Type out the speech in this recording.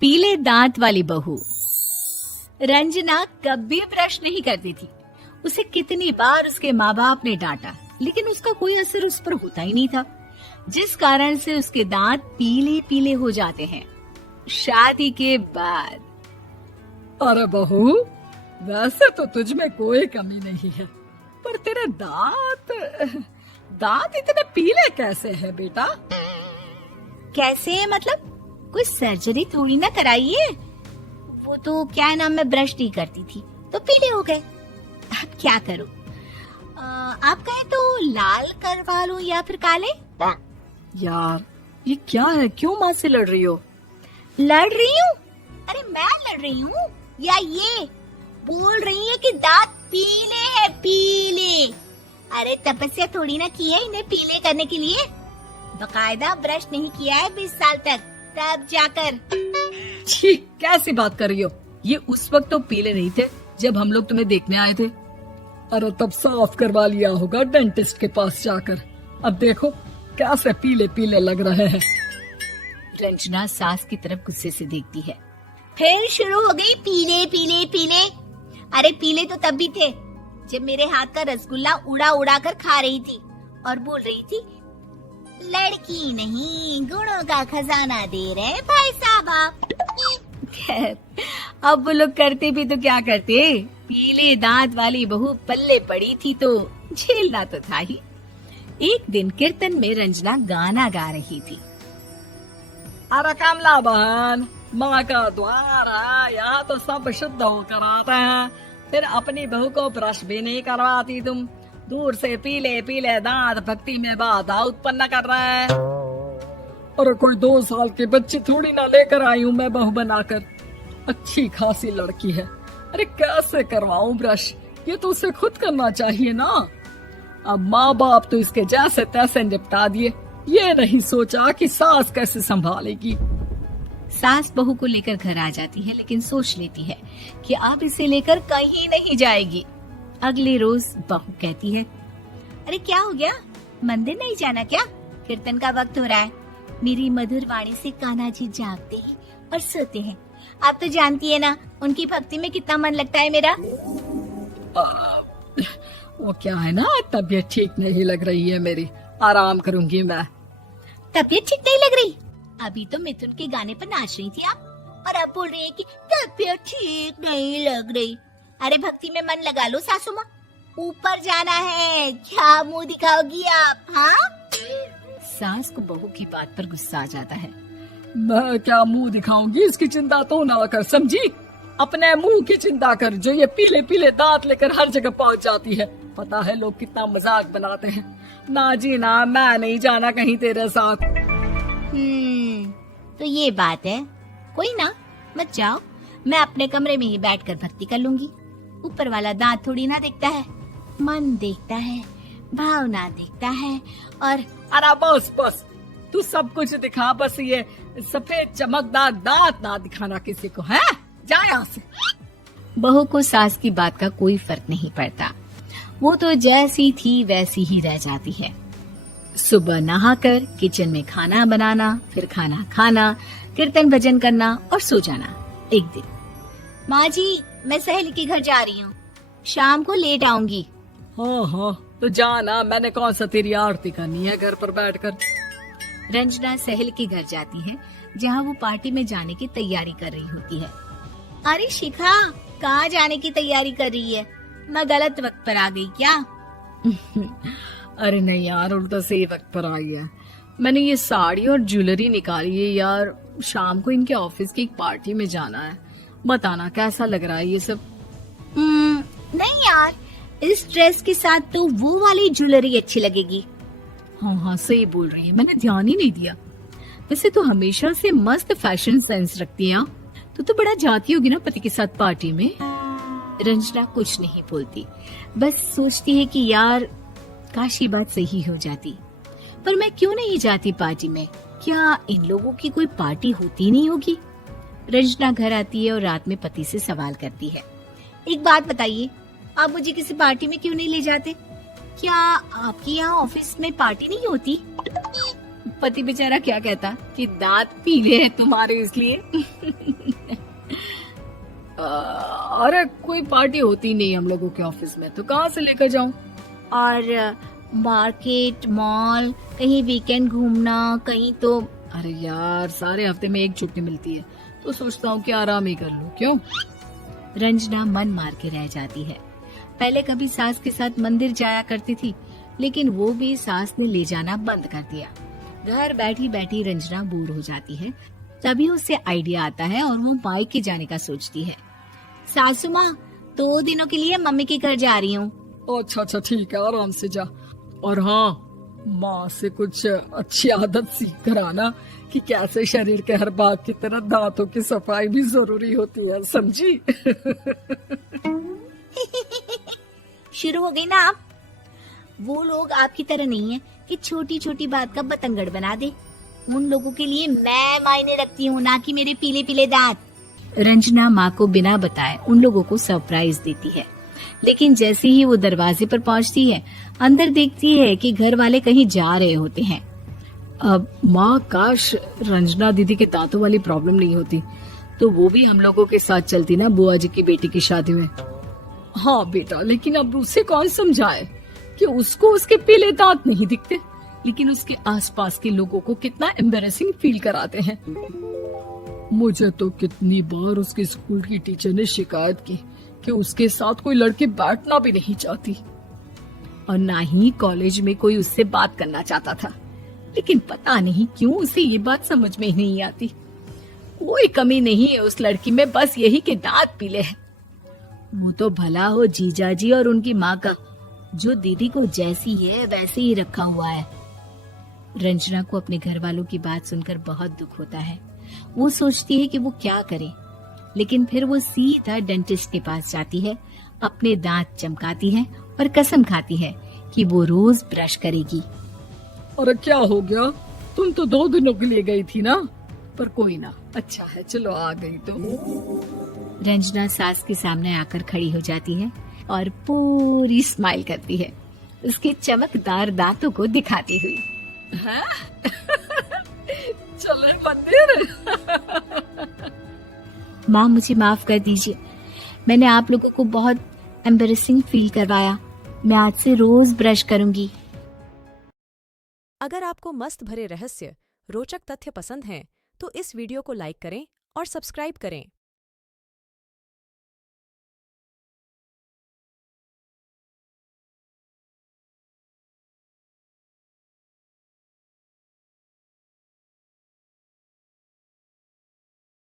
पीले दांत वाली बहू। रंजना कभी ब्रश नहीं करती थी। उसे कितनी बार उसके माँ बाप ने डांटा, लेकिन उसका कोई असर उस पर होता ही नहीं था, जिस कारण से उसके दांत पीले पीले हो जाते हैं। शादी के बाद अरे बहू, वैसे तो तुझ में कोई कमी नहीं है, पर तेरे दांत इतने पीले कैसे हैं बेटा? कैसे मतलब? कोई सर्जरी थोड़ी ना कराइए। वो तो क्या नाम, मैं ब्रश नहीं करती थी तो पीले हो गए। अब क्या करूं? आप कहें तो लाल करवा लूं या फिर काले? यार ये क्या है, क्यों माँ से लड़ रही हो? लड़ रही हूँ? अरे मैं लड़ रही हूँ या ये बोल रही है कि दांत पीले हैं, पीले। अरे तपस्या थोड़ी ना की है इन्हें पीले करने के लिए। बकायदा ब्रश नहीं किया है 20 साल तक, तब जाकर। छी, कैसी बात कर रही हो? ये उस वक्त तो पीले नहीं थे जब हम लोग तुम्हें देखने आए थे। अरे तब साफ करवा लिया होगा डेंटिस्ट के पास जाकर। अब देखो कैसे पीले पीले लग रहे हैं। रंजना सास की तरफ गुस्से से देखती है। फिर शुरू हो गई पीले पीले पीले। अरे पीले तो तब भी थे जब मेरे हाथ का रसगुल्ला उड़ा उड़ा कर खा रही थी और बोल रही थी, लड़की नहीं गुणों का खजाना दे रहे भाई साहब आप। खैर, अब वो लोग करते भी तो क्या करते, पीले दांत वाली बहू पल्ले पड़ी थी तो झेलना तो था ही। एक दिन कीर्तन में रंजना गाना गा रही थी। अरे कमला बहन, माँ का द्वार है, यहाँ तो सब शुद्ध होकर आते हैं, फिर अपनी बहू को ब्रश भी नहीं करवाती तुम। दूर से पीले पीले दांत भक्ति में बाधा उत्पन्न कर रहे हैं। अरे कोई 2 साल के बच्ची थोड़ी ना लेकर आई हूँ मैं बहू बनाकर। अच्छी खासी लड़की है, अरे कैसे करवाऊं ब्रश? ये तो उसे खुद करना चाहिए ना। अब माँ बाप तो इसके जैसे तैसे निपटा दिए, ये नहीं सोचा कि सास कैसे संभालेगी। सास बहू को लेकर घर आ जाती है, लेकिन सोच लेती है कि अब इसे लेकर कहीं नहीं जाएगी। अगले रोज बहू कहती है, अरे क्या हो गया, मंदिर नहीं जाना क्या? कीर्तन का वक्त हो रहा है। मेरी मधुर वाणी से कान्हा जी जागते हैं और सोते हैं। आप तो जानती है ना उनकी भक्ति में कितना मन लगता है मेरा। वो क्या है ना, तबीयत ठीक नहीं लग रही है मेरी, आराम करूंगी मैं। तबीयत ठीक नहीं लग रही? अभी तो मिथुन के गाने पर नाच रही थी आप, और अब बोल रही है कि तबीयत ठीक नहीं लग रही। अरे भक्ति में मन लगा लो सासू माँ, ऊपर जाना है, क्या मुंह दिखाओगी आप? हाँ? सास को बहू की बात पर गुस्सा आ जाता है। मैं क्या मुंह दिखाऊंगी, इसकी चिंता तो ना कर, समझी? अपने मुंह की चिंता कर, जो ये पीले पीले दांत लेकर हर जगह पहुंच जाती है। पता है लोग कितना मजाक बनाते हैं। ना जी ना, मैं नहीं जाना कहीं तेरे साथ। तो ये बात है, कोई ना, मत जाओ, मैं अपने कमरे में ही बैठकर भक्ति कर लूंगी। ऊपर वाला दांत थोड़ी ना देखता है, मन देखता है, भावना देखता है। और अरे बस बस, तू सब कुछ दिखा, बस ये सफेद चमकदार दांत ना दिखाना किसी को, है? जा यहाँ से। बहू को सास की बात का कोई फर्क नहीं पड़ता, वो तो जैसी थी वैसी ही रह जाती है। सुबह नहाकर किचन में खाना बनाना, फिर खाना खाना, कीर्तन भजन करना और सो जाना। एक दिन, माँ जी मैं सहेली के घर जा रही हूँ, शाम को लेट आऊंगी। हाँ हाँ तो जाना, मैंने कौन सा तेरी आरती करनी है घर पर बैठकर। रंजना सहेली के घर जाती है, जहाँ वो पार्टी में जाने की तैयारी कर रही होती है। अरे शिखा, कहाँ जाने की तैयारी कर रही है? मैं गलत वक्त पर आ गई क्या? अरे नहीं यार, उल्टा सही वक्त पर आई है। मैंने ये साड़ी और ज्वेलरी निकाली है यार, शाम को इनके ऑफिस की एक पार्टी में जाना है। बताना कैसा लग रहा है ये सब? नहीं यार, इस ड्रेस के साथ तो वो वाली ज्वेलरी अच्छी लगेगी। हाँ हाँ सही बोल रही है, मैंने ध्यान ही नहीं दिया। वैसे तो हमेशा से मस्त फैशन सेंस रखती है। तो बड़ा जाती होगी ना पति के साथ पार्टी में। रंजना कुछ नहीं बोलती, बस सोचती है कि यार काश ये बात सही हो जाती, पर मैं क्यों नहीं जाती पार्टी में? क्या इन लोगों की कोई पार्टी होती नहीं होगी? रंजना घर आती है और रात में पति से सवाल करती है, एक बात बताइए, आप मुझे किसी पार्टी में क्यों नहीं ले जाते? क्या आपके यहाँ ऑफिस में पार्टी नहीं होती? पति बेचारा क्या कहता कि दांत पीले हैं तुम्हारे इसलिए। अरे कोई पार्टी होती नहीं हम लोगों के ऑफिस में, तो कहाँ से लेकर जाऊं? और मार्केट, मॉल, कहीं वीकेंड घूमना, कहीं तो। अरे यार सारे हफ्ते में एक छुट्टी मिलती है, तो सोचता हूँ कि आराम ही कर लूं। क्यों? रंजना मन मार के रह जाती है। पहले कभी सास के साथ मंदिर जाया करती थी, लेकिन वो भी सास ने ले जाना बंद कर दिया। घर बैठी बैठी रंजना बोर हो जाती है। तभी उसे आइडिया आता है और वो मायके जाने का सोचती है। सासू माँ, 2 दिनों के लिए मम्मी के घर जा रही हूँ। अच्छा ठीक है, आराम से जा। और हाँ, माँ से कुछ अच्छी आदत सीख कर आना कि कैसे शरीर के हर भाग की तरह दांतों की सफाई भी जरूरी होती है, समझी? शुरू हो गई ना आप। वो लोग आपकी तरह नहीं है कि छोटी छोटी बात का बतंगड़ बना दे। उन लोगों के लिए मैं मायने रखती हूँ, ना कि मेरे पीले पीले दांत। रंजना माँ को बिना बताए उन लोगों को सरप्राइज देती है, लेकिन जैसे ही वो दरवाजे पर पहुँचती है, अंदर देखती है कि घर वाले कहीं जा रहे होते हैं। अब माँ, काश रंजना दीदी के दांतों वाली प्रॉब्लम नहीं होती, तो वो भी हम लोगों के साथ चलती ना बुआ जी की बेटी की शादी में। हाँ बेटा, लेकिन अब उसे कौन समझाए कि उसको उसके पीले दांत नहीं दिखते, लेकिन उसके आसपास के लोगों को कितना एम्बैरेसिंग फील कराते हैं। मुझे तो कितनी बार उसके स्कूल की टीचर ने शिकायत की कि उसके साथ कोई लड़की बैठना भी नहीं चाहती, और ना ही कॉलेज में कोई उससे बात करना चाहता था। लेकिन पता नहीं क्यों उसे ये बात समझ में ही नहीं आती। कोई कमी नहीं है उस लड़की में, बस यही कि दांत पीले हैं। वो तो भला हो जीजा जी और उनकी माँ का, जो दीदी को जैसी है वैसे ही रखा हुआ है। रंजना को अपने घर वालों की बात सुनकर बहुत दुख होता है। वो सोचती है कि वो क्या करे, लेकिन फिर वो सीधा डेंटिस्ट के पास जाती है, अपने दांत चमकाती है और कसम खाती है कि वो रोज ब्रश करेगी। अरे क्या हो गया? तुम तो 2 दिनों के लिए गई थी ना, पर कोई ना, अच्छा है, चलो आ गई तो। रंजना सास के सामने आकर खड़ी हो जाती है और पूरी स्माइल करती है, उसके चमकदार दांतों को दिखाती हुई। चले मंदिर। माँ, मुझे माफ कर दीजिए, मैंने आप लोगों को बहुत एम्बैरेसिंग फील करवाया। मैं आज से रोज ब्रश करूंगी। अगर आपको मस्त भरे रहस्य, रोचक तथ्य पसंद हैं, तो इस वीडियो को लाइक करें और सब्सक्राइब करें।